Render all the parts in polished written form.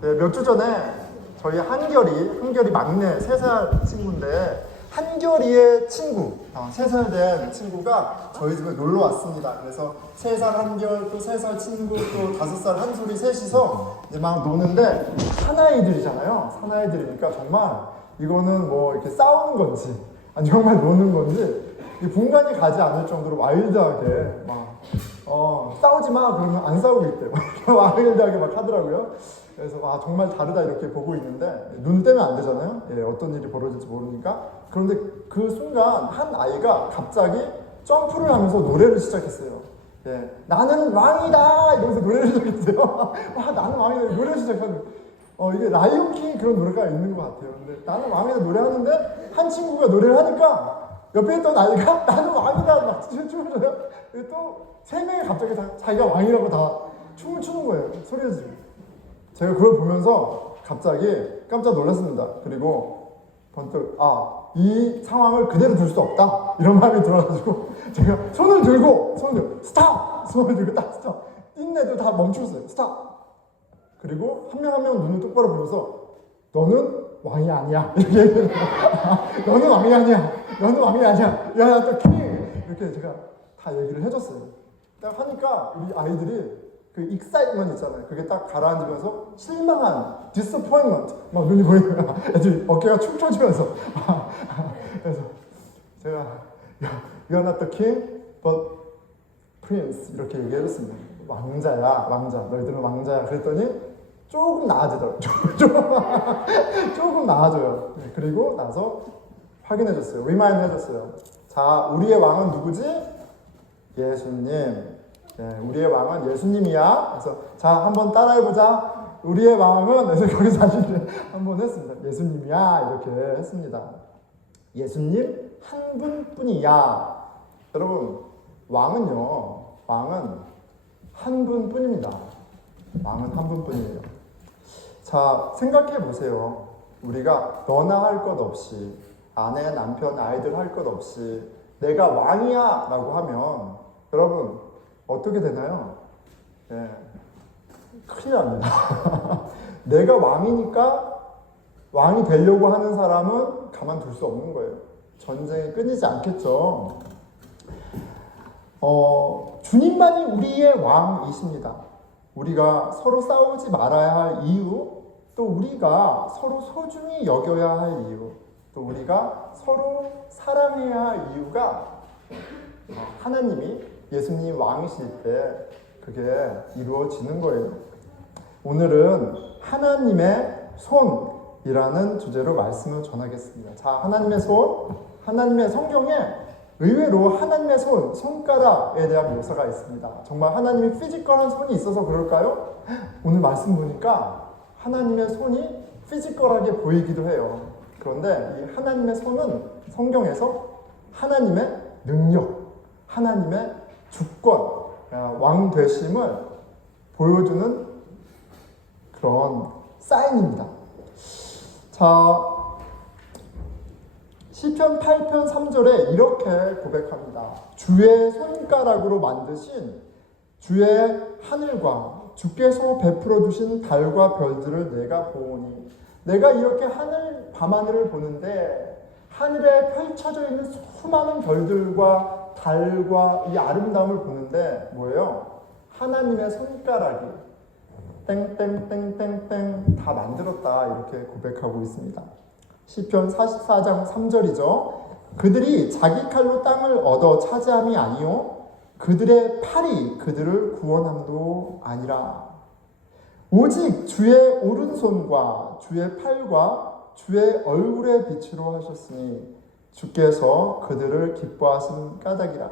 네, 몇 주 전에 저희 한결이 막내 3살 친구인데 한결이의 친구, 3살 된 친구가 저희 집에 놀러 왔습니다. 그래서 3살 한결, 또 3살 친구, 또 5살 한솔이 셋이서 이제 막 노는데 사나이들이잖아요. 사나이들이니까 정말 이거는 뭐 이렇게 싸우는 건지 아니 정말 노는 건지 이 분간이 가지 않을 정도로 와일드하게 막 싸우지 마 그러면 안 싸우고 있대요. 와일드하게 막 하더라고요. 그래서 정말 다르다 이렇게 보고 있는데 눈 떼면 안 되잖아요. 예, 어떤 일이 벌어질지 모르니까. 그런데 그 순간 한 아이가 갑자기 점프를 하면서 노래를 시작했어요. 예, 나는 왕이다 이러면서 노래를 시작했어요. 와, 나는 왕이다 노래를 시작하는. 이게 라이온 킹 그런 노래가 있는 것 같아요. 근데 나는 왕이다 노래하는데 한 친구가 노래를 하니까 옆에 있던 아이가 나는 왕이다 막 춤을 춰요. 또 3명이 갑자기 자기가 왕이라고 다 춤을 추는 거예요. 소리를 지르고. 제가 그걸 보면서 갑자기 깜짝 놀랐습니다. 그리고 번뜩 이 상황을 그대로 둘 수 없다 이런 마음이 들어가지고 제가 손을 들고 스탑! 손을 들고 딱 스탑! 뛴 애들 다 멈췄어요. 스탑! 그리고 한 명 한 명 눈을 똑바로 보면서 너는 왕이 아니야 이렇게 얘기해요. 너는 왕이 아니야. 너는 왕이 아니야. 야, 또 킹! 이렇게 제가 다 얘기를 해줬어요. 딱 하니까 우리 아이들이 그 익사이트먼트 있잖아요. 그게 딱 가라앉으면서 실망한 디스포인먼트 막 눈이 보이는 거야. 애들이 어깨가 축 처지면서 그래서 제가 You're not the king, but prince 이렇게 얘기해줬습니다. 왕자야, 왕자. 너희들은 왕자야. 그랬더니 조금 나아지더라고요. 조금 나아져요. 그리고 나서 확인해줬어요. 리마인드 해줬어요. 자, 우리의 왕은 누구지? 예수님. 네, 우리의 왕은 예수님이야. 그래서 자, 한번 따라해보자. 우리의 왕은 그래서 거기서 다시 한번 했습니다. 예수님이야 이렇게 했습니다. 예수님 한 분뿐이야. 여러분 왕은 한 분뿐입니다. 왕은 한 분뿐이에요. 자, 생각해 보세요. 우리가 너나 할 것 없이 아내, 남편, 아이들 할 것 없이 내가 왕이야 라고 하면 여러분 어떻게 되나요? 네, 큰일 납니다. 내가 왕이니까 왕이 되려고 하는 사람은 가만둘 수 없는 거예요. 전쟁이 끊이지 않겠죠. 주님만이 우리의 왕이십니다. 우리가 서로 싸우지 말아야 할 이유, 또 우리가 서로 소중히 여겨야 할 이유, 또 우리가 서로 사랑해야 할 이유가 하나님이 예수님 왕이실 때 그게 이루어지는 거예요. 오늘은 하나님의 손이라는 주제로 말씀을 전하겠습니다. 자, 하나님의 손, 하나님의 성경에 의외로 하나님의 손가락에 대한 묘사가 있습니다. 정말 하나님이 피지컬한 손이 있어서 그럴까요? 오늘 말씀 보니까 하나님의 손이 피지컬하게 보이기도 해요. 그런데 이 하나님의 손은 성경에서 하나님의 능력, 하나님의 주권, 왕 되심을 보여주는 그런 사인입니다. 자, 시편 8편 3절에 이렇게 고백합니다. 주의 손가락으로 만드신 주의 하늘과 주께서 베풀어 주신 달과 별들을 내가 보오니. 내가 이렇게 밤하늘을 보는데 하늘에 펼쳐져 있는 수많은 별들과 달과 이 아름다움을 보는데 뭐예요? 하나님의 손가락이 땡땡땡땡땡 다 만들었다 이렇게 고백하고 있습니다. 시편 44장 3절이죠. 그들이 자기 칼로 땅을 얻어 차지함이 아니요 그들의 팔이 그들을 구원함도 아니라 오직 주의 오른손과 주의 팔과 주의 얼굴의 빛으로 하셨으니 주께서 그들을 기뻐하신 까닭이라.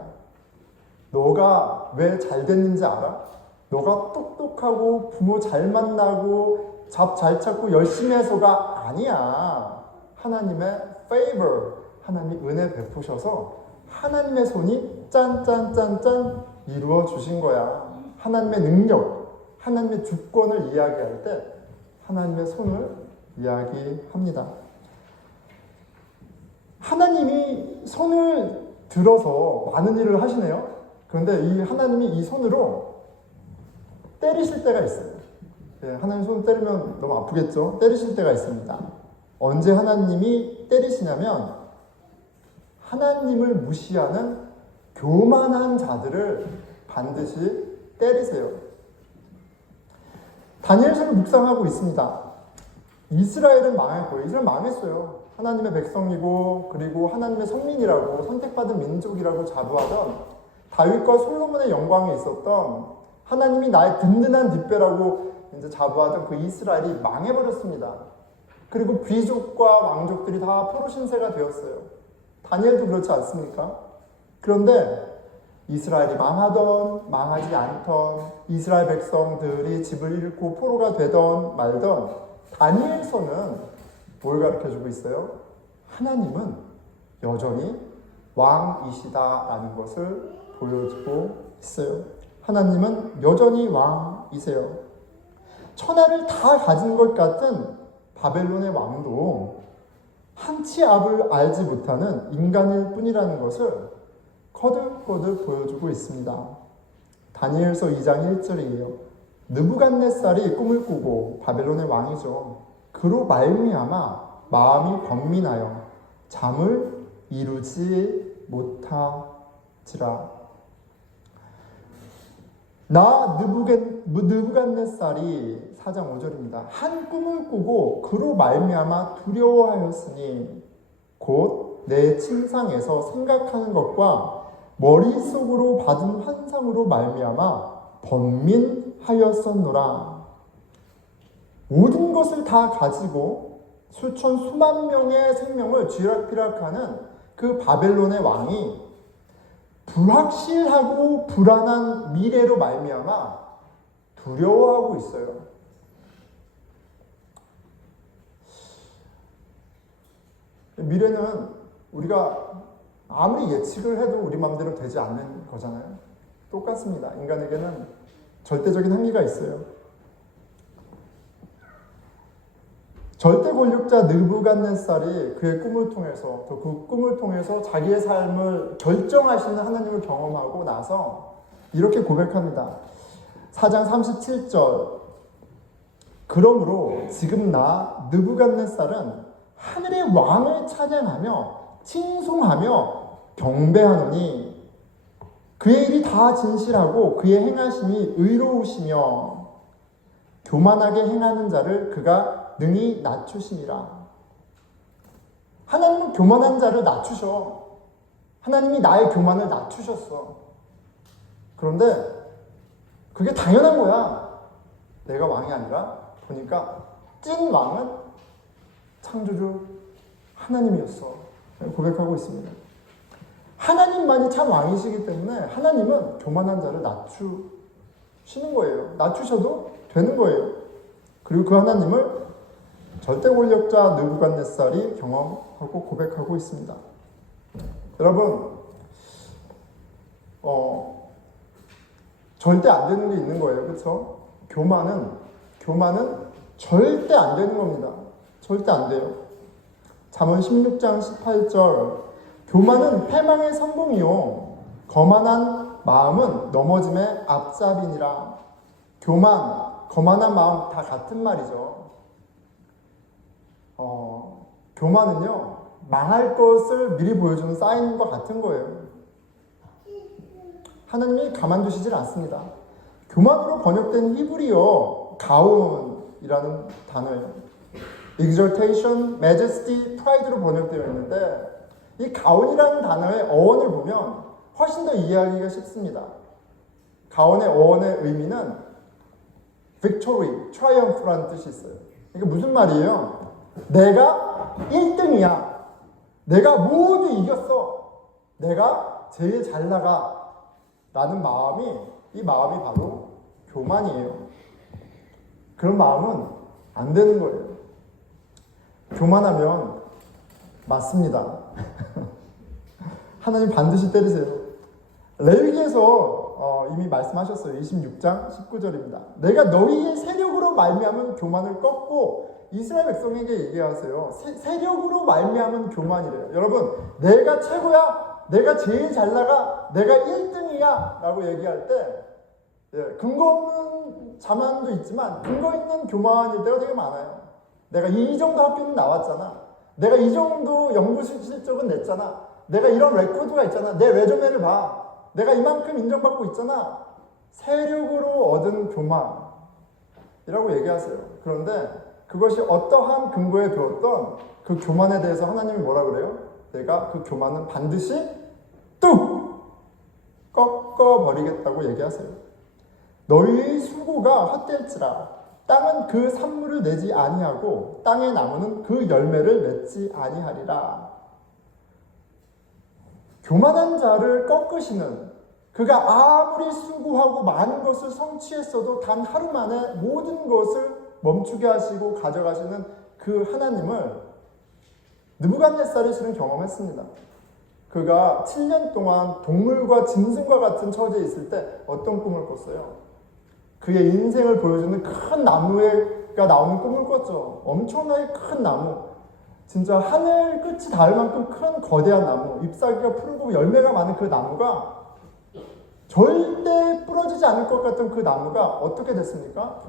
너가 왜 잘 됐는지 알아? 너가 똑똑하고 부모 잘 만나고 잡 잘 찾고 열심히 해서가 아니야. 하나님의 favor, 하나님이 은혜 베푸셔서 하나님의 손이 짠짠짠짠 이루어 주신 거야. 하나님의 능력, 하나님의 주권을 이야기할 때 하나님의 손을 이야기합니다. 하나님이 손을 들어서 많은 일을 하시네요. 그런데 이 하나님이 이 손으로 때리실 때가 있어요. 예, 하나님 손 때리면 너무 아프겠죠? 때리실 때가 있습니다. 언제 하나님이 때리시냐면 하나님을 무시하는 교만한 자들을 반드시 때리세요. 다니엘서를 묵상하고 있습니다. 이스라엘은 망했고요. 이스라엘 망했어요. 하나님의 백성이고 그리고 하나님의 성민이라고 선택받은 민족이라고 자부하던 다윗과 솔로몬의 영광에 있었던 하나님이 나의 든든한 뒷배라고 이제 자부하던 그 이스라엘이 망해버렸습니다. 그리고 귀족과 왕족들이 다 포로 신세가 되었어요. 다니엘도 그렇지 않습니까? 그런데 이스라엘이 망하던 망하지 않던 이스라엘 백성들이 집을 잃고 포로가 되던 말던 다니엘서는 뭘 가르쳐주고 있어요? 하나님은 여전히 왕이시다라는 것을 보여주고 있어요. 하나님은 여전히 왕이세요. 천하를 다 가진 것 같은 바벨론의 왕도 한치 앞을 알지 못하는 인간일 뿐이라는 것을 거듭거듭 보여주고 있습니다. 다니엘서 2장 1절이에요. 느부갓네살이 꿈을 꾸고 바벨론의 왕이죠. 그로 말미암아 마음이 번민하여 잠을 이루지 못하지라. 나 느부갓네살이 4장 5절입니다. 한 꿈을 꾸고 그로 말미암아 두려워하였으니 곧 내 침상에서 생각하는 것과 머릿속으로 받은 환상으로 말미암아 번민하였었노라. 모든 것을 다 가지고 수천 수만 명의 생명을 쥐락펴락하는 그 바벨론의 왕이 불확실하고 불안한 미래로 말미암아 두려워하고 있어요. 미래는 우리가 아무리 예측을 해도 우리 마음대로 되지 않는 거잖아요. 똑같습니다. 인간에게는 절대적인 한계가 있어요. 절대 권력자 느부갓네살이 그의 꿈을 통해서 또 그 꿈을 통해서 자기의 삶을 결정하시는 하나님을 경험하고 나서 이렇게 고백합니다. 4장 37절 그러므로 지금 나 느부갓네살은 하늘의 왕을 찬양하며 칭송하며 경배하노니 그의 일이 다 진실하고 그의 행하심이 의로우시며 교만하게 행하는 자를 그가 능히 낮추심이라. 하나님은 교만한 자를 낮추셔. 하나님이 나의 교만을 낮추셨어. 그런데 그게 당연한 거야. 내가 왕이 아니라 보니까 찐 왕은 창조주 하나님이었어. 고백하고 있습니다. 하나님만이 참 왕이시기 때문에 하나님은 교만한 자를 낮추시는 거예요. 낮추셔도 되는 거예요. 그리고 그 하나님을 절대 권력자 느부갓네살이 경험하고 고백하고 있습니다. 여러분, 절대 안 되는 게 있는 거예요. 그렇죠? 교만은 절대 안 되는 겁니다. 절대 안 돼요. 잠언 16장 18절 교만은 패망의 선봉이요 거만한 마음은 넘어짐의 앞잡이니라. 거만한 마음 다 같은 말이죠. 교만은요 망할 것을 미리 보여주는 사인과 같은 거예요. 하나님이 가만두시질 않습니다. 교만으로 번역된 히브리어 가온이라는 단어예요. exaltation, majesty, pride로 번역되어 있는데 이 가온이라는 단어의 어원을 보면 훨씬 더 이해하기가 쉽습니다. 가온의 어원의 의미는 victory, triumph라는 뜻이 있어요. 이게 무슨 말이에요? 내가 1등이야. 내가 모두 이겼어. 내가 제일 잘 나가. 라는 이 마음이 바로 교만이에요. 그런 마음은 안 되는 거예요. 교만하면 맞습니다. 하나님 반드시 때리세요. 레위기에서 이미 말씀하셨어요. 26장 19절입니다. 내가 너희의 세력으로 말미암은 교만을 꺾고 이스라엘 백성에게 얘기하세요. 세력으로 말미암은 교만이래요. 여러분, 내가 최고야, 내가 제일 잘 나가, 내가 1등이야 라고 얘기할 때 예, 근거 없는 자만도 있지만 근거 있는 교만일 때가 되게 많아요. 내가 이 정도 학교는 나왔잖아. 내가 이 정도 연구 실적은 냈잖아. 내가 이런 레코드가 있잖아. 내 레주메를 봐. 내가 이만큼 인정받고 있잖아. 세력으로 얻은 교만이라고 얘기하세요. 그런데 그것이 어떠한 근거에 두었던 그 교만에 대해서 하나님이 뭐라 그래요? 내가 그 교만은 반드시 뚝 꺾어버리겠다고 얘기하세요. 너희의 수고가 헛될지라 땅은 그 산물을 내지 아니하고 땅의 나무는 그 열매를 맺지 아니하리라. 교만한 자를 꺾으시는, 그가 아무리 수고하고 많은 것을 성취했어도 단 하루 만에 모든 것을 멈추게 하시고 가져가시는 그 하나님을 느부갓네살이 실은 경험했습니다. 그가 7년 동안 동물과 짐승과 같은 처지에 있을 때 어떤 꿈을 꿨어요? 그의 인생을 보여주는 큰 나무가 나오는 꿈을 꿨죠. 엄청나게 큰 나무, 진짜 하늘 끝이 닿을 만큼 큰 거대한 나무, 잎사귀가 푸르고 열매가 많은 그 나무가, 절대 부러지지 않을 것 같던 그 나무가 어떻게 됐습니까?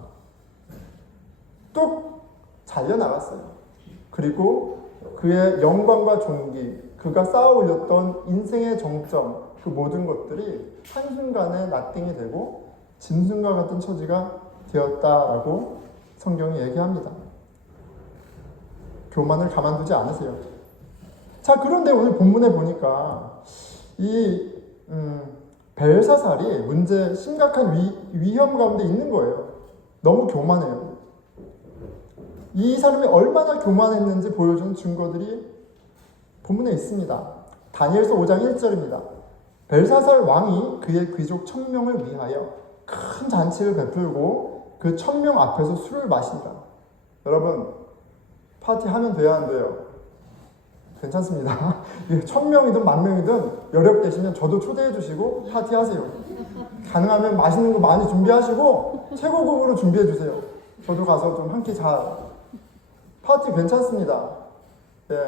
뚝 잘려나갔어요. 그리고 그의 영광과 존귀, 그가 쌓아 올렸던 인생의 정점, 그 모든 것들이 한순간에 나띵이 되고 짐승과 같은 처지가 되었다라고 성경이 얘기합니다. 교만을 가만두지 않으세요. 자, 그런데 오늘 본문에 보니까 이 벨사살이 심각한 위험 가운데 있는 거예요. 너무 교만해요. 이 사람이 얼마나 교만했는지 보여주는 증거들이 본문에 있습니다. 다니엘서 5장 1절입니다. 벨사살 왕이 그의 귀족 1000명을 위하여 큰 잔치를 베풀고 그 1000명 앞에서 술을 마신다. 여러분, 파티하면 돼야 안 돼요? 괜찮습니다. 1000명이든 10,000명이든 여력 되시면 저도 초대해 주시고 파티하세요. 가능하면 맛있는 거 많이 준비하시고 최고급으로 준비해 주세요. 저도 가서 좀 한 끼 파티 괜찮습니다. 예,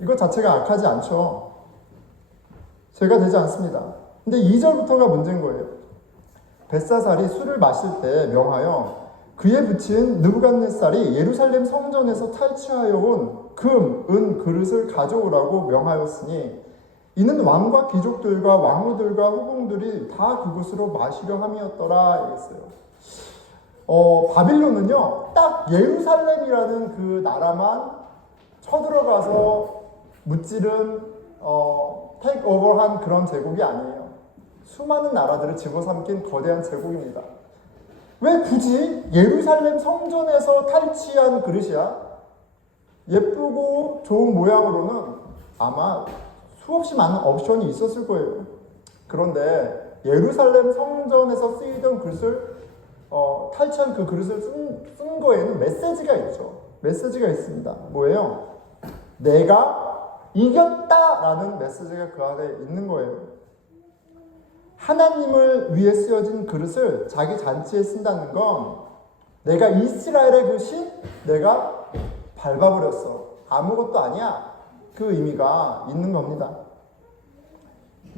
이것 자체가 악하지 않죠. 죄가 되지 않습니다. 근데 2절부터가 문제인 거예요. 벳사살이 술을 마실 때 명하여 그에 붙인 느부갓네살이 예루살렘 성전에서 탈취하여 온 금, 은 그릇을 가져오라고 명하였으니 이는 왕과 귀족들과 왕후들과 후궁들이 다 그곳으로 마시려 함이었더라 이랬어요. 바빌론은요, 딱 예루살렘이라는 그 나라만 쳐들어가서 무찌른 테이크 오버한 그런 제국이 아니에요. 수많은 나라들을 집어삼킨 거대한 제국입니다. 왜 굳이 예루살렘 성전에서 탈취한 그릇이야? 예쁘고 좋은 모양으로는 아마 수없이 많은 옵션이 있었을 거예요. 그런데 예루살렘 성전에서 쓰이던 그릇을 탈취한 그 그릇을 쓴 거에는 메시지가 있죠. 메시지가 있습니다. 뭐예요? 내가 이겼다라는 메시지가 그 안에 있는 거예요. 하나님을 위해 쓰여진 그릇을 자기 잔치에 쓴다는 건 내가 이스라엘의 그 신, 내가 밟아버렸어. 아무것도 아니야. 그 의미가 있는 겁니다.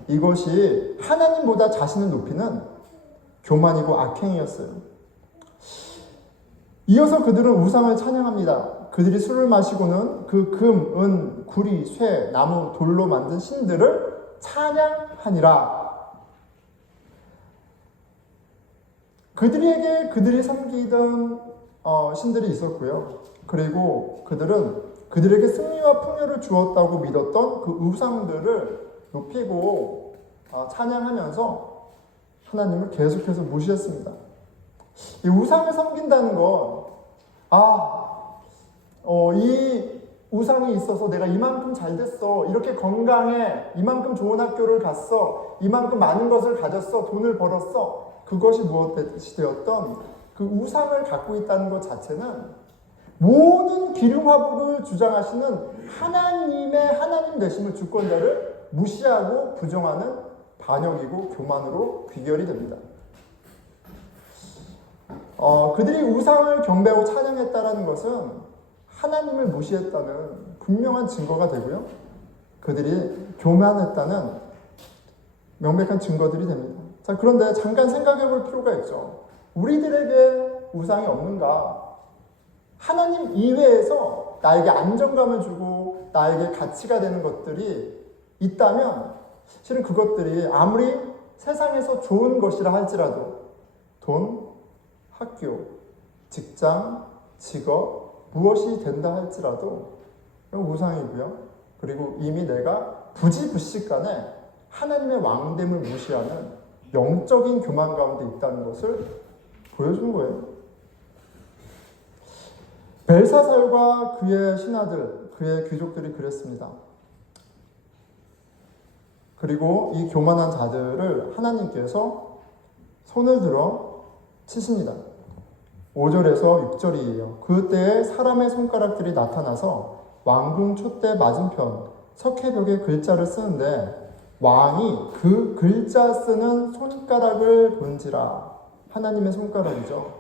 이것이 하나님보다 자신을 높이는 교만이고 악행이었어요. 이어서 그들은 우상을 찬양합니다. 그들이 술을 마시고는 그 금, 은, 구리, 쇠, 나무, 돌로 만든 신들을 찬양하니라. 그들에게 그들이 섬기던 신들이 있었고요. 그리고 그들은 그들에게 승리와 풍요를 주었다고 믿었던 그 우상들을 높이고 찬양하면서 하나님을 계속해서 무시했습니다. 이 우상을 섬긴다는 건 이 우상이 있어서 내가 이만큼 잘 됐어, 이렇게 건강해, 이만큼 좋은 학교를 갔어, 이만큼 많은 것을 가졌어, 돈을 벌었어, 그것이 무엇이 되었던 그 우상을 갖고 있다는 것 자체는 모든 기름화복을 주장하시는 하나님 되심을 주권자를 무시하고 부정하는 반역이고 교만으로 귀결이 됩니다. 그들이 우상을 경배하고 찬양했다는 것은 하나님을 무시했다는 분명한 증거가 되고요. 그들이 교만했다는 명백한 증거들이 됩니다. 자, 자, 그런데 잠깐 생각해 볼 필요가 있죠. 우리들에게 우상이 없는가? 하나님 이외에서 나에게 안정감을 주고 나에게 가치가 되는 것들이 있다면 실은 그것들이 아무리 세상에서 좋은 것이라 할지라도 돈, 학교, 직장, 직업 무엇이 된다 할지라도 우상이고요. 그리고 이미 내가 부지불식간에 하나님의 왕됨을 무시하는 영적인 교만 가운데 있다는 것을 보여준 거예요. 벨사살과 그의 신하들, 그의 귀족들이 그랬습니다. 그리고 이 교만한 자들을 하나님께서 손을 들어 치십니다. 5절에서 6절이에요. 그때에 사람의 손가락들이 나타나서 왕궁 촛대 맞은편 석회벽에 글자를 쓰는데 왕이 그 글자 쓰는 손가락을 본지라. 하나님의 손가락이죠.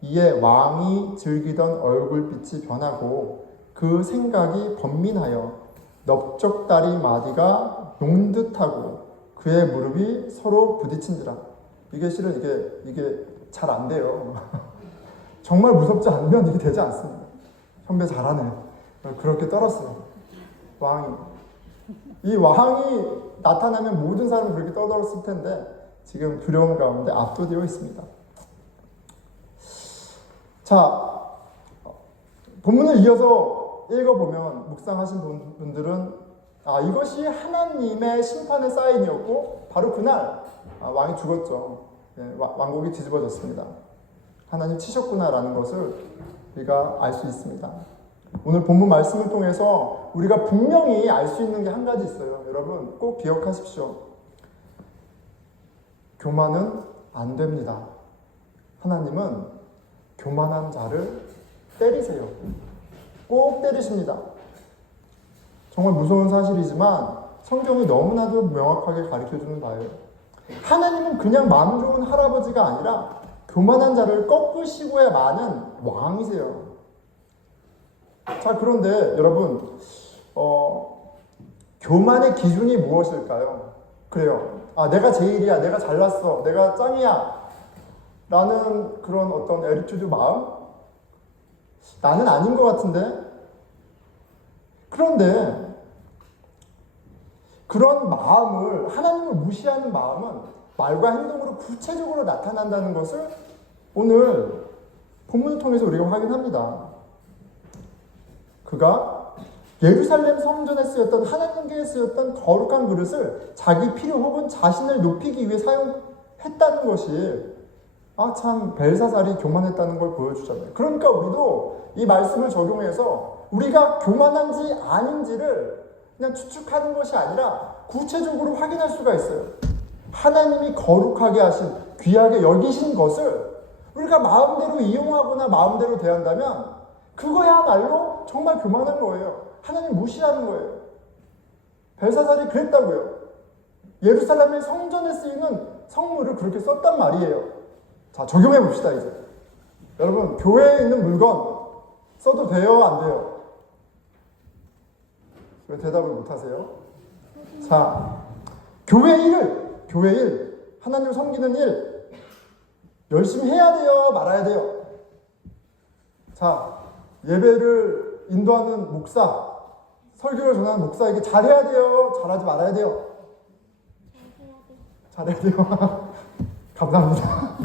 이에 왕이 즐기던 얼굴빛이 변하고 그 생각이 번민하여 넓적다리 마디가 농듯하고 그의 무릎이 서로 부딪힌지라. 이게 실은 이게 잘 안 돼요. 정말 무섭지 않으면 이게 되지 않습니다. 선배 잘하네. 그렇게 떨었어요. 왕이. 이 왕이 나타나면 모든 사람이 그렇게 떠들었을 텐데 지금 두려움 가운데 압도되어 있습니다. 자, 본문을 이어서 읽어보면 묵상하신 분들은 이것이 하나님의 심판의 사인이었고 바로 그날 왕이 죽었죠. 왕국이 뒤집어졌습니다. 하나님 치셨구나라는 것을 우리가 알 수 있습니다. 오늘 본문 말씀을 통해서 우리가 분명히 알 수 있는 게 한 가지 있어요. 여러분 꼭 기억하십시오. 교만은 안 됩니다. 하나님은 교만한 자를 때리세요. 꼭 때리십니다. 정말 무서운 사실이지만 성경이 너무나도 명확하게 가르쳐주는 바예요. 하나님은 그냥 마음 좋은 할아버지가 아니라 교만한 자를 꺾으시고야 마는 왕이세요. 자, 그런데 여러분 교만의 기준이 무엇일까요? 그래요. 내가 제일이야, 내가 잘났어, 내가 짱이야 라는 그런 어떤 애리튜드 마음? 나는 아닌 것 같은데? 그런데 그런 마음을, 하나님을 무시하는 마음은 말과 행동으로 구체적으로 나타난다는 것을 오늘 본문을 통해서 우리가 확인합니다. 그가 예루살렘 성전에 쓰였던, 하나님께 쓰였던 거룩한 그릇을 자기 필요 혹은 자신을 높이기 위해 사용했다는 것이 참 벨사살이 교만했다는 걸 보여주잖아요. 그러니까 우리도 이 말씀을 적용해서 우리가 교만한지 아닌지를 그냥 추측하는 것이 아니라 구체적으로 확인할 수가 있어요. 하나님이 거룩하게 하신, 귀하게 여기신 것을 우리가 마음대로 이용하거나 마음대로 대한다면 그거야말로 정말 교만한 거예요. 하나님 무시하는 거예요. 벨사살이 그랬다고요. 예루살렘의 성전에 쓰이는 성물을 그렇게 썼단 말이에요. 자, 적용해 봅시다, 이제. 여러분, 교회에 있는 물건 써도 돼요, 안 돼요? 왜 대답을 못 하세요? 자, 교회 일, 하나님을 섬기는 일, 열심히 해야 돼요, 말아야 돼요? 자, 예배를 인도하는 목사, 설교를 전하는 목사에게 잘해야 돼요, 잘하지 말아야 돼요? 잘해야 돼요. 감사합니다.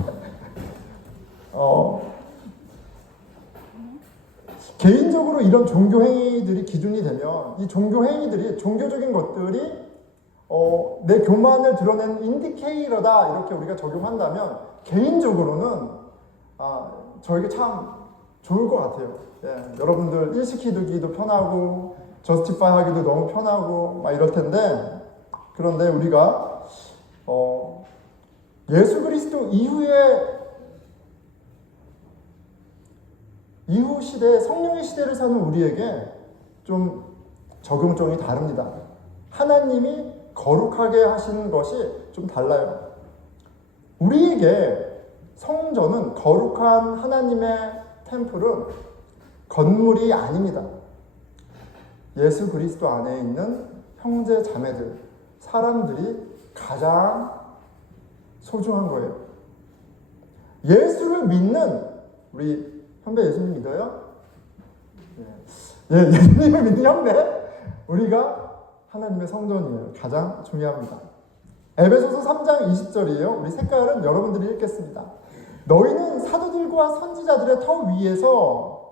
개인적으로 이런 종교 행위들이 기준이 되면 이 종교 행위들이, 종교적인 것들이 내 교만을 드러내는 인디케이터다 이렇게 우리가 적용한다면 개인적으로는 저에게 참 좋을 것 같아요. 여러분들 일시키기도 편하고 저스티파이 하기도 너무 편하고 막 이럴 텐데, 그런데 우리가 예수 그리스도 이후 시대, 성령의 시대를 사는 우리에게 좀 적용점이 다릅니다. 하나님이 거룩하게 하시는 것이 좀 달라요. 우리에게 성전은, 거룩한 하나님의 템플은 건물이 아닙니다. 예수 그리스도 안에 있는 형제 자매들, 사람들이 가장 소중한 거예요. 예수를 믿는 우리 현배 예수님 믿어요? 예, 예수님을 믿는 현배 우리가 하나님의 성전이에요. 가장 중요합니다. 에베소서 3장 20절이에요. 우리 색깔은 여러분들이 읽겠습니다. 너희는 사도들과 선지자들의 터 위에서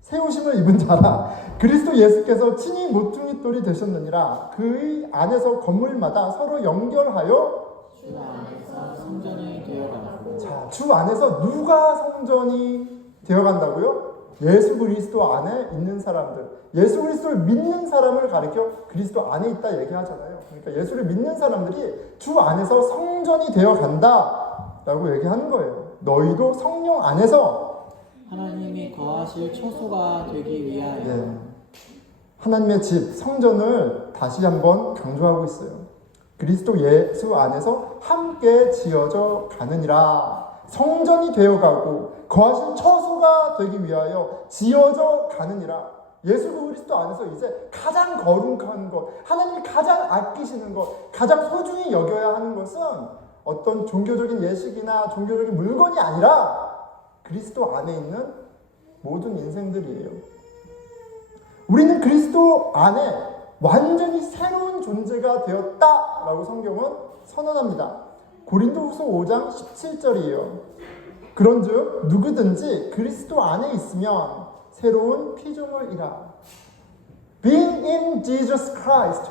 세우심을 입은 자라. 그리스도 예수께서 친히 모퉁이 돌이 되셨느니라. 그의 안에서 건물마다 서로 연결하여 주 안에서 성전이 되어가고. 자, 주 안에서 누가 성전이 되어간다고요? 예수 그리스도 안에 있는 사람들, 예수 그리스도를 믿는 사람을 가리켜 그리스도 안에 있다 얘기하잖아요. 그러니까 예수를 믿는 사람들이 주 안에서 성전이 되어간다라고 얘기하는 거예요. 너희도 성령 안에서 하나님이 거하실 처소가 되기 위하여. 네, 하나님의 집, 성전을 다시 한번 강조하고 있어요. 그리스도 예수 안에서 함께 지어져 가느니라. 성전이 되어가고 거하신 처소가 되기 위하여 지어져 가느니라. 예수 그리스도 안에서 이제 가장 거룩한 것, 하나님이 가장 아끼시는 것, 가장 소중히 여겨야 하는 것은 어떤 종교적인 예식이나 종교적인 물건이 아니라 그리스도 안에 있는 모든 인생들이에요. 우리는 그리스도 안에 완전히 새로운 존재가 되었다라고 성경은 선언합니다. 고린도후서 5장 17절이에요. 그런즉 누구든지 그리스도 안에 있으면 새로운 피조물이라. Being in Jesus Christ,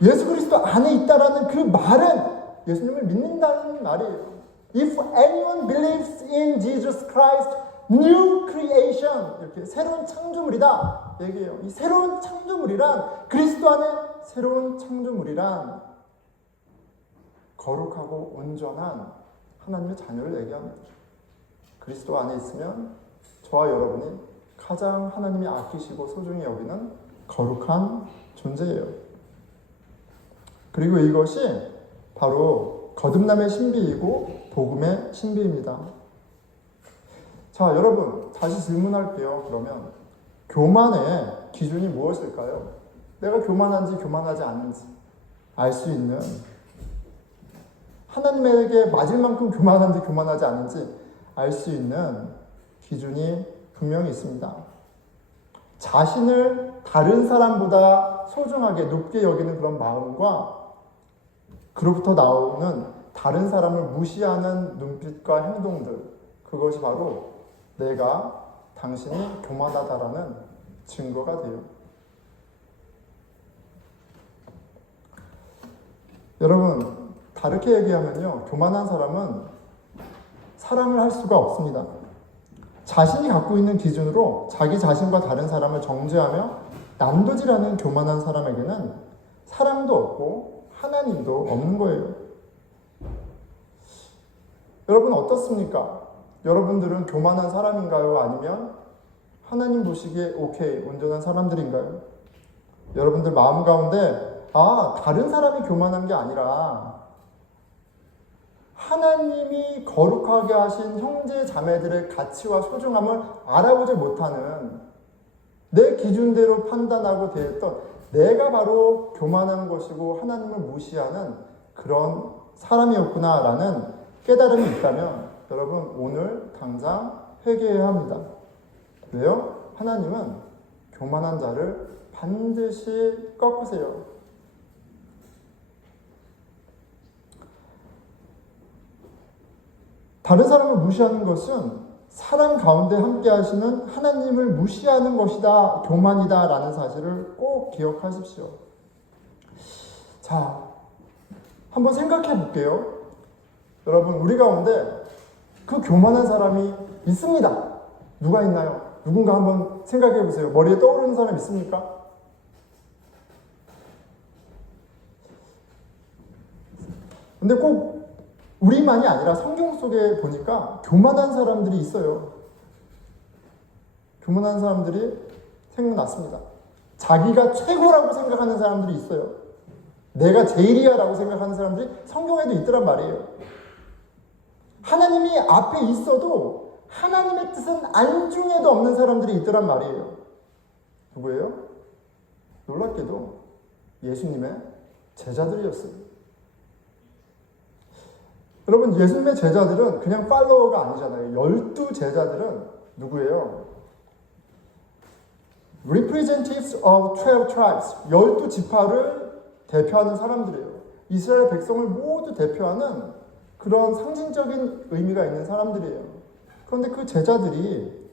예수 그리스도 안에 있다라는 그 말은 예수님을 믿는다는 말이에요. If anyone believes in Jesus Christ, new creation, 이렇게 새로운 창조물이다 얘기해요. 이 새로운 창조물이란, 그리스도 안에 새로운 창조물이란 거룩하고 온전한 하나님의 자녀를 얘기합니다. 그리스도 안에 있으면 저와 여러분이 가장 하나님이 아끼시고 소중히 여기는 거룩한 존재예요. 그리고 이것이 바로 거듭남의 신비이고 복음의 신비입니다. 자, 여러분 다시 질문할게요. 그러면 교만의 기준이 무엇일까요? 내가 교만한지 교만하지 않는지 알 수 있는, 하나님에게 맞을 만큼 교만한지 교만하지 않은지 알 수 있는 기준이 분명히 있습니다. 자신을 다른 사람보다 소중하게 높게 여기는 그런 마음과 그로부터 나오는 다른 사람을 무시하는 눈빛과 행동들, 그것이 바로 내가 당신이 교만하다라는 증거가 돼요. 여러분 다르게 얘기하면요, 교만한 사람은 사랑을 할 수가 없습니다. 자신이 갖고 있는 기준으로 자기 자신과 다른 사람을 정죄하며 난도질하는 교만한 사람에게는 사랑도 없고 하나님도 없는 거예요. 여러분 어떻습니까? 여러분들은 교만한 사람인가요? 아니면 하나님 보시기에 오케이, 온전한 사람들인가요? 여러분들 마음 가운데 다른 사람이 교만한 게 아니라 하나님이 거룩하게 하신 형제 자매들의 가치와 소중함을 알아보지 못하는, 내 기준대로 판단하고 대했던 내가 바로 교만한 것이고 하나님을 무시하는 그런 사람이었구나라는 깨달음이 있다면 여러분 오늘 당장 회개해야 합니다. 왜요? 하나님은 교만한 자를 반드시 꺾으세요. 다른 사람을 무시하는 것은 사람 가운데 함께 하시는 하나님을 무시하는 것이다, 교만이다 라는 사실을 꼭 기억하십시오. 자, 한번 생각해 볼게요. 여러분 우리 가운데 그 교만한 사람이 있습니다. 누가 있나요? 누군가 한번 생각해 보세요. 머리에 떠오르는 사람 있습니까? 근데 꼭 우리만이 아니라 성경 속에 보니까 교만한 사람들이 있어요. 교만한 사람들이 생각났습니다. 자기가 최고라고 생각하는 사람들이 있어요. 내가 제일이야 라고 생각하는 사람들이 성경에도 있더란 말이에요. 하나님이 앞에 있어도 하나님의 뜻은 안중에도 없는 사람들이 있더란 말이에요. 누구예요? 놀랍게도 예수님의 제자들이었어요. 여러분, 예수님의 제자들은 그냥 팔로워가 아니잖아요. 12 제자들은 누구예요? Representatives of 12 tribes, 12지파를 대표하는 사람들이에요. 이스라엘 백성을 모두 대표하는 그런 상징적인 의미가 있는 사람들이에요. 그런데 그 제자들이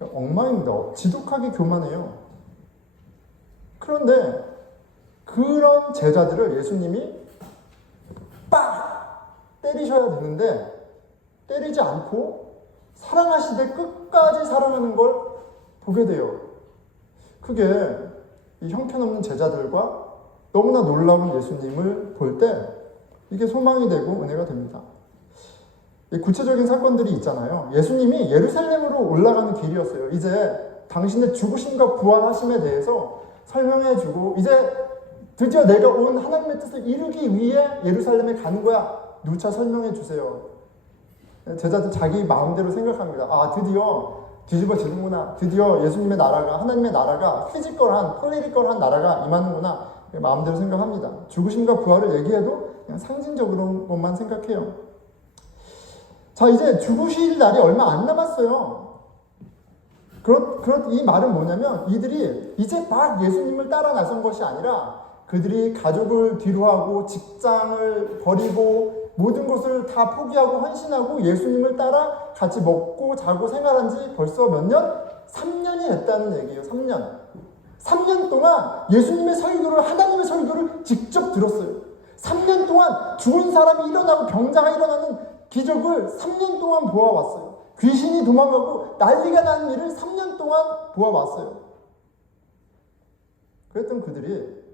엉망입니다. 지독하게 교만해요. 그런데 그런 제자들을 예수님이 빡! 때리셔야 되는데 때리지 않고 사랑하시되 끝까지 사랑하는 걸 보게 돼요. 그게 이 형편없는 제자들과 너무나 놀라운 예수님을 볼 때 이게 소망이 되고 은혜가 됩니다. 구체적인 사건들이 있잖아요. 예수님이 예루살렘으로 올라가는 길이었어요. 이제 당신의 죽으심과 부활하심에 대해서 설명해주고 이제 드디어 내가 온 하나님의 뜻을 이루기 위해 예루살렘에 가는 거야. 누차 설명해주세요. 제자들 자기 마음대로 생각합니다. 아, 드디어 뒤집어지는구나. 드디어 예수님의 나라가, 하나님의 나라가 피지컬한, 폴리티컬한 나라가 임하는구나. 마음대로 생각합니다. 죽으심과 부활을 얘기해도 그냥 상징적으로 것만 생각해요. 자, 이제 죽으실 날이 얼마 안 남았어요. 이 말은 뭐냐면 이들이 이제 막 예수님을 따라 나선 것이 아니라 그들이 가족을 뒤로하고 직장을 버리고 모든 것을 다 포기하고 헌신하고 예수님을 따라 같이 먹고 자고 생활한 지 벌써 몇 년? 3년이 됐다는 얘기예요. 3년. 3년 동안 예수님의 설교를, 하나님의 설교를 직접 들었어요. 3년 동안 죽은 사람이 일어나고 병자가 일어나는 기적을 3년 동안 보아왔어요. 귀신이 도망가고 난리가 나는 일을 3년 동안 보아왔어요. 그랬던 그들이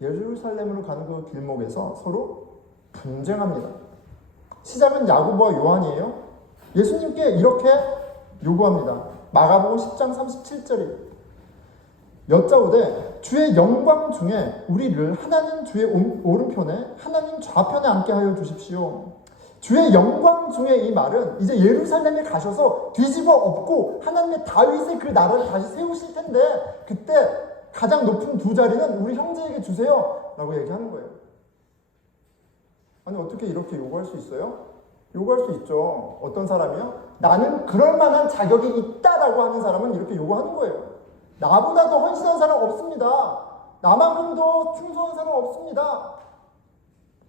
예루살렘으로 가는 그 길목에서 서로 분쟁합니다. 시작은 야고보와 요한이에요. 예수님께 이렇게 요구합니다. 마가복음 10장 37절이 여짜오되 주의 영광 중에 우리를 하나님 주의 오른편에 하나님 좌편에 앉게 하여 주십시오. 주의 영광 중에 이 말은 이제 예루살렘에 가셔서 뒤집어 엎고 하나님의 다윗의 그 나라를 다시 세우실 텐데 그때 가장 높은 두 자리는 우리 형제에게 주세요 라고 얘기하는 거예요. 아니 어떻게 이렇게 요구할 수 있어요? 요구할 수 있죠. 어떤 사람이요? 나는 그럴 만한 자격이 있다라고 하는 사람은 이렇게 요구하는 거예요. 나보다 더 헌신한 사람 없습니다. 나만큼 더 충성한 사람 없습니다.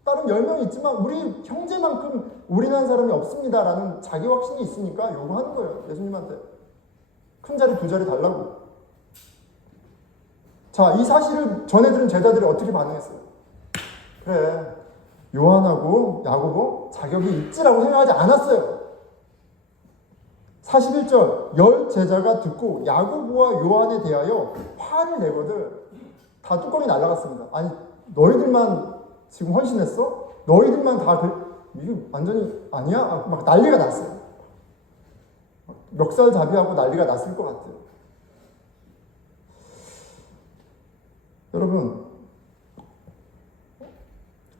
다른 10명 있지만 우리 형제만큼 올인한 사람이 없습니다 라는 자기 확신이 있으니까 요구하는 거예요. 예수님한테 큰 자리 두 자리 달라고. 자, 이 사실을 전해들은 제자들이 어떻게 반응했어요? 그래, 요한하고 야고보 자격이 있지라고 생각하지 않았어요. 41절 10 제자가 듣고 야고보와 요한에 대하여 화를 내거든 다 뚜껑이 날아갔습니다. 아니 너희들만 지금 헌신했어? 너희들만 다 이게 완전히 아니야? 막 난리가 났어요. 멱살잡이하고 난리가 났을 것 같아요. 여러분,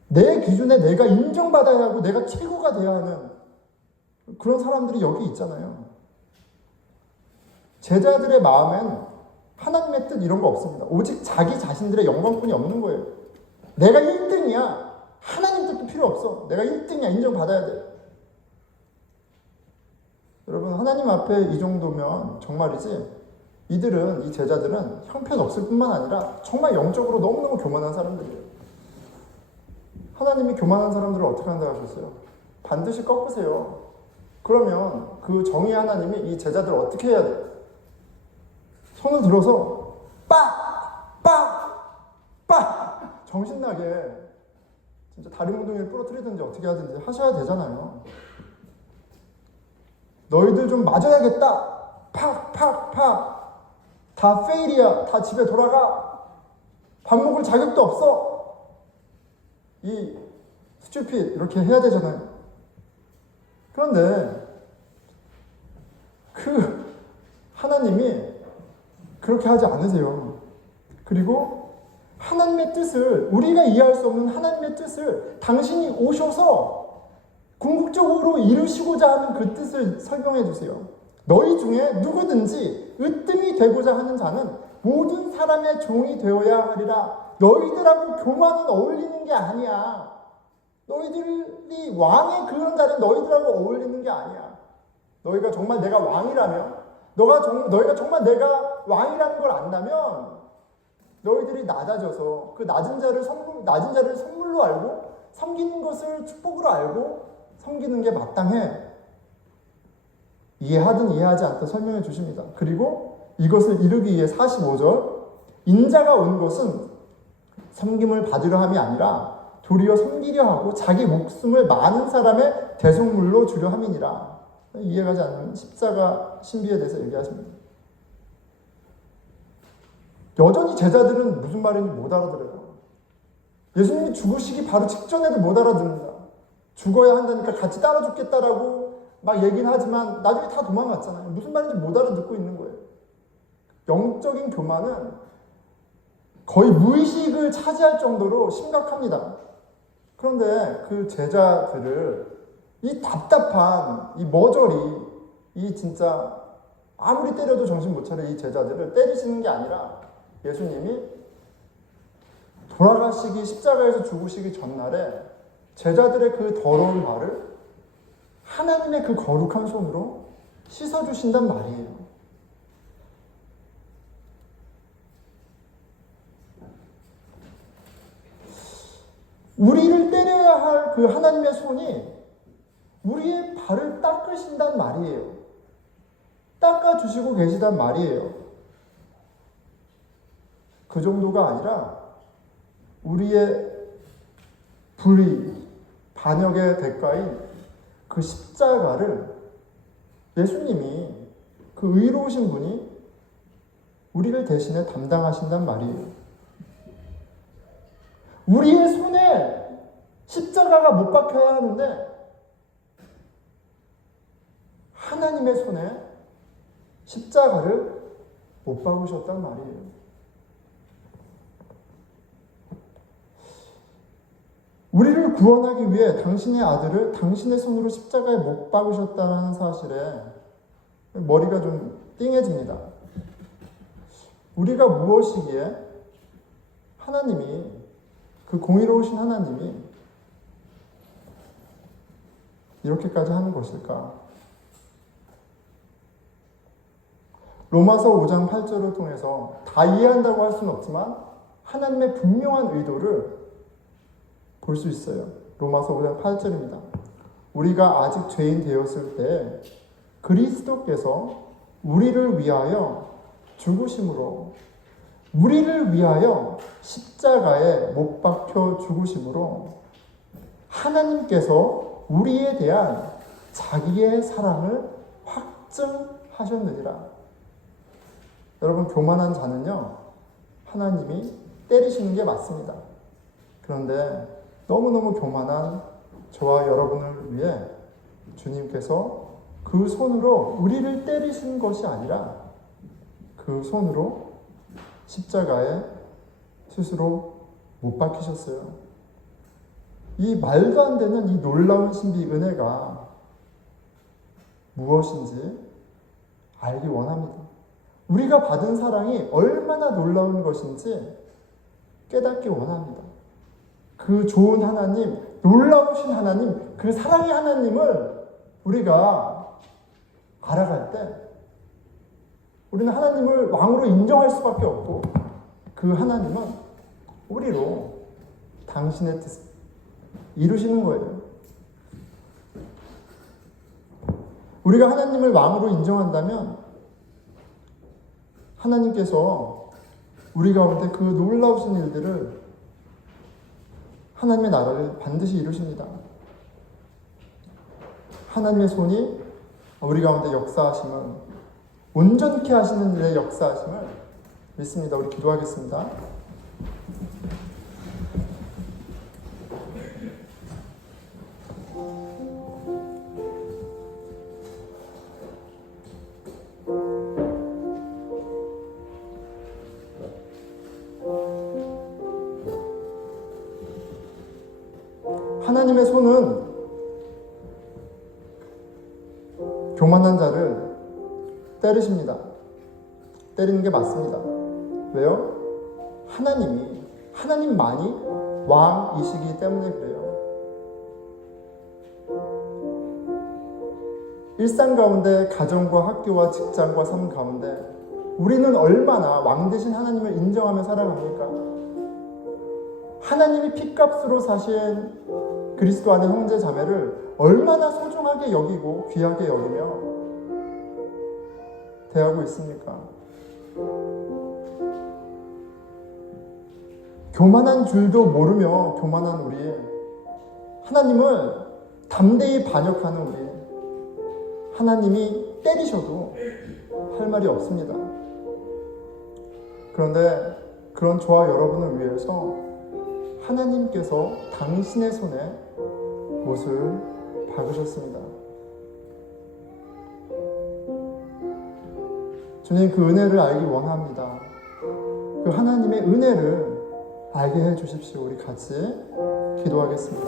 내 기준에 내가 인정받아야 하고 내가 최고가 돼야 하는 그런 사람들이 여기 있잖아요. 제자들의 마음엔 하나님의 뜻 이런 거 없습니다. 오직 자기 자신들의 영광뿐이 없는 거예요. 내가 1등이야. 하나님 뜻도 필요 없어. 내가 1등이야. 인정받아야 돼. 여러분, 하나님 앞에 이 정도면 정말이지 이들은, 이 제자들은 형편없을 뿐만 아니라 정말 영적으로 너무너무 교만한 사람들이에요. 하나님이 교만한 사람들을 어떻게 한다 하셨어요? 반드시 꺾으세요. 그러면 그 정의 하나님이 이 제자들을 어떻게 해야 돼요? 손을 들어서 빡! 빡! 빡! 정신나게 진짜 다리 몽둥이를 부러뜨리든지 어떻게 하든지 하셔야 되잖아요. 너희들 좀 맞아야겠다. 팍! 팍! 팍! 다 페일이야. 다 집에 돌아가. 밥 먹을 자격도 없어. 이 스튜핏 이렇게 해야 되잖아요. 그런데 그 하나님이 그렇게 하지 않으세요. 그리고 하나님의 뜻을, 우리가 이해할 수 없는 하나님의 뜻을 당신이 오셔서 궁극적으로 이루시고자 하는 그 뜻을 설명해 주세요. 너희 중에 누구든지 으뜸이 되고자 하는 자는 모든 사람의 종이 되어야 하리라. 너희들하고 교만은 어울리는 게 아니야. 너희들이 왕의 그런 자리는 너희들하고 어울리는 게 아니야. 너희가 정말 내가 왕이라면, 너희가 정말 내가 왕이라는 걸 안다면 너희들이 낮아져서 그 낮은 자를 선물로 알고 섬기는 것을 축복으로 알고 섬기는 게 마땅해. 이해하든 이해하지 않든 설명해 주십니다. 그리고 이것을 이루기 위해 45절, 인자가 온 것은 섬김을 받으려 함이 아니라 도리어 섬기려 하고 자기 목숨을 많은 사람의 대속물로 주려 함이니라. 이해가지 않는 십자가 신비에 대해서 얘기하십니다. 여전히 제자들은 무슨 말인지 못 알아들어요. 예수님이 죽으시기 바로 직전에도 못 알아듣는다. 죽어야 한다니까 같이 따라 죽겠다라고 막 얘기는 하지만 나중에 다 도망갔잖아요. 무슨 말인지 못 알아듣고 있는 거예요. 영적인 교만은 거의 무의식을 차지할 정도로 심각합니다. 그런데 그 제자들을 이 답답한 이 머저리, 이 진짜 아무리 때려도 정신 못 차려 이 제자들을 때리시는 게 아니라 예수님이 돌아가시기, 십자가에서 죽으시기 전날에 제자들의 그 더러운 발을 하나님의 그 거룩한 손으로 씻어주신단 말이에요. 우리를 때려야 할 그 하나님의 손이 우리의 발을 닦으신단 말이에요. 닦아주시고 계시단 말이에요. 그 정도가 아니라 우리의 불의, 반역의 대가인 그 십자가를 예수님이 그 의로우신 분이 우리를 대신에 담당하신단 말이에요. 우리의 손에 십자가가 못 박혀야 하는데 하나님의 손에 십자가를 못 박으셨단 말이에요. 우리를 구원하기 위해 당신의 아들을 당신의 손으로 십자가에 못 박으셨다는 사실에 머리가 좀 띵해집니다. 우리가 무엇이기에 하나님이, 그 공의로우신 하나님이 이렇게까지 하는 것일까? 로마서 5장 8절을 통해서 다 이해한다고 할 수는 없지만 하나님의 분명한 의도를 볼 수 있어요. 로마서 5장 8절입니다. 우리가 아직 죄인 되었을 때 그리스도께서 우리를 위하여 죽으심으로, 우리를 위하여 십자가에 못 박혀 죽으심으로 하나님께서 우리에 대한 자기의 사랑을 확증하셨느니라. 여러분, 교만한 자는요, 하나님이 때리시는 게 맞습니다. 그런데 너무너무 교만한 저와 여러분을 위해 주님께서 그 손으로 우리를 때리신 것이 아니라 그 손으로 십자가에 스스로 못 박히셨어요. 이 말도 안 되는 이 놀라운 신비 은혜가 무엇인지 알기 원합니다. 우리가 받은 사랑이 얼마나 놀라운 것인지 깨닫기 원합니다. 그 좋은 하나님, 놀라우신 하나님, 그 사랑의 하나님을 우리가 알아갈 때 우리는 하나님을 왕으로 인정할 수밖에 없고 그 하나님은 우리로 당신의 뜻을 이루시는 거예요. 우리가 하나님을 왕으로 인정한다면 하나님께서 우리 가운데 그 놀라우신 일들을, 하나님의 나라를 반드시 이루십니다. 하나님의 손이 우리 가운데 역사하심은, 온전케 하시는 일의 역사하심을 믿습니다. 우리 기도하겠습니다. 하나님의 손은 교만한 자를 때리십니다. 때리는 게 맞습니다. 왜요? 하나님만이 왕이시기 때문에 그래요. 일상 가운데 가정과 학교와 직장과 삶 가운데 우리는 얼마나 왕 되신 하나님을 인정하며 살아갑니까? 하나님이 핏값으로 사신 그리스도 안의 형제 자매를 얼마나 소중하게 여기고 귀하게 여기며 대하고 있습니까? 교만한 줄도 모르며 교만한 우리, 하나님을 담대히 반역하는 우리, 하나님이 때리셔도 할 말이 없습니다. 그런데 그런 저와 여러분을 위해서 하나님께서 당신의 손에 못을 박으셨습니다. 주님, 그 은혜를 알기 원합니다. 그 하나님의 은혜를 알게 해주십시오. 우리 같이 기도하겠습니다.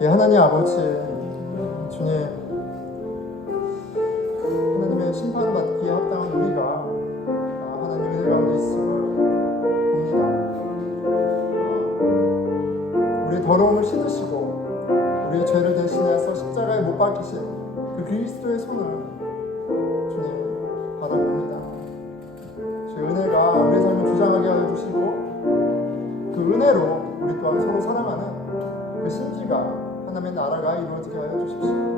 예, 하나님 아버지, 주님, 하나님의 심판받기에 합당한 우리가 하나님의 은혜 가운데 있음을 봅니다. 우리의 더러움을 씻으시고 우리의 죄를 대신해서 십자가에 못 박히신 그 그리스도의 손을 주님 바라봅니다. 주의 은혜가 우리의 삶을 주장하게 하여 주시고 그 은혜로 우리 또한 서로 사랑하는 그 신지가 하나님의 나라가 이루어지게 하여 주십시오.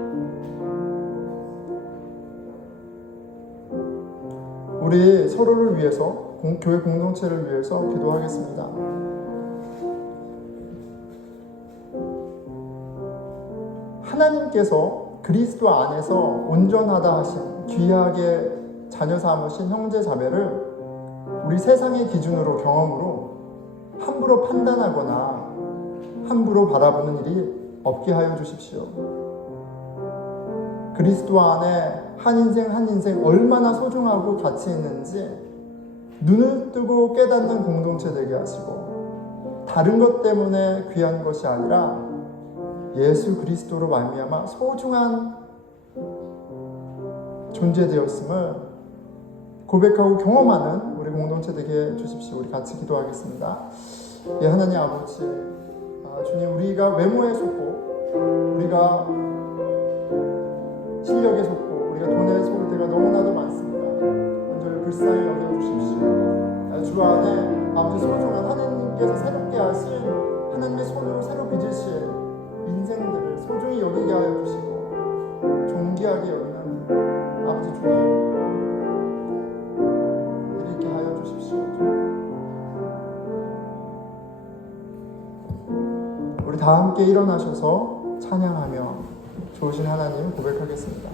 우리 서로를 위해서, 교회 공동체를 위해서 기도하겠습니다. 하나님께서 그리스도 안에서 온전하다 하신 귀하게 자녀 삼으신 형제 자매를 우리 세상의 기준으로 경험으로 함부로 판단하거나 함부로 바라보는 일이 없게 하여 주십시오. 그리스도 안에 한 인생 한 인생 얼마나 소중하고 가치 있는지 눈을 뜨고 깨닫는 공동체 되게 하시고, 다른 것 때문에 귀한 것이 아니라 예수 그리스도로 말미암아 소중한 존재 되었음을 고백하고 경험하는 우리 공동체 되게 해주십시오. 우리 같이 기도하겠습니다. 예, 하나님 아버지, 주님, 우리가 외모에 속고 우리가 실력에 속고 우리가 돈에 속을 때가 너무나도 많습니다. 먼저 불쌍히 여겨주십시오. 주 안에 아버지 소중한 하나님께서 새롭게 하신 하나님의 손으로 새로 빚으신 인생들을 소중히 여기게 하여 주시고 존귀하게 여기는 아버지 주님 이렇게 하여 주십시오. 우리 다 함께 일어나셔서 찬양하며 좋으신 하나님 고백하겠습니다.